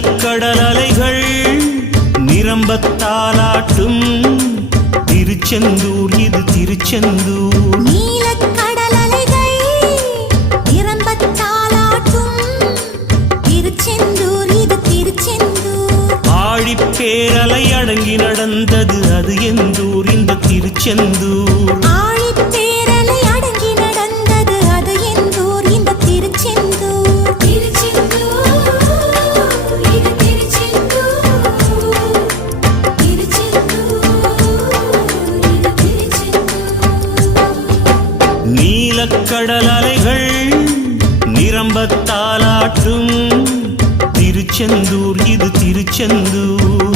நீலக்கடல் அலைகள் நிரம்பத்தாலாட்டும் திருச்செந்தூர் இது திருச்செந்தூர். நீலக்கடல் அலைகள் நிரம்பத்தாலாட்டும் திருச்செந்தூர் இது திருச்செந்தூர். ஆழிப்பேரலை அடங்கி நடந்தது அது எந்தூர் இந்த திருச்செந்தூர். ஆழிப்பேரலை அடங்கி நடந்தது அது எந்தூர் இந்த திருச்செந்தூர். திருச்செந்தூர் இது திருச்செந்தூர். திருச்செந்தூர் இது திருச்செந்தூர். நீலக்கடல் அலைகள் நிரம்பத்தாலாட்டும் திருச்செந்தூர் இது திருச்செந்தூர்.